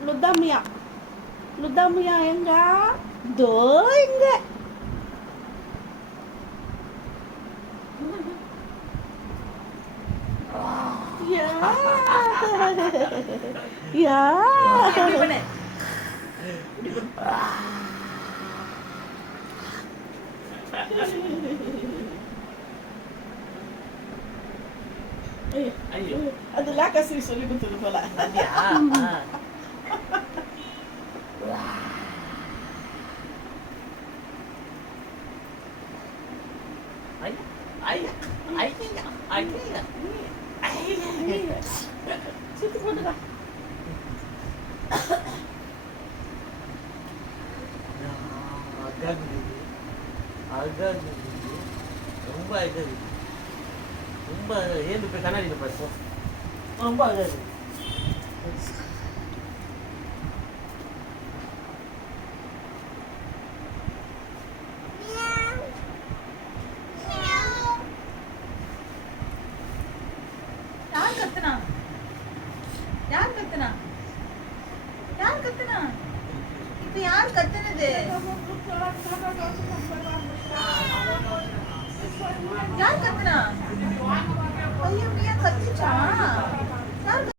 லுத்தாமியா லுத்தாமியா எங்க தோ இங்க யா யா அதெல்லாம் கசி சொல்லி கொடுத்துரு போல சுத்தி போட்டுடா ரொம்ப அழகாது ரொம்ப ஏந்து போய் கண்ணாடியில் பார்ப்போம் ரொம்ப அழகாது இப்ப யார் கத்துனது யார் கத்துனா ஐயோ நீ கத்துச்சா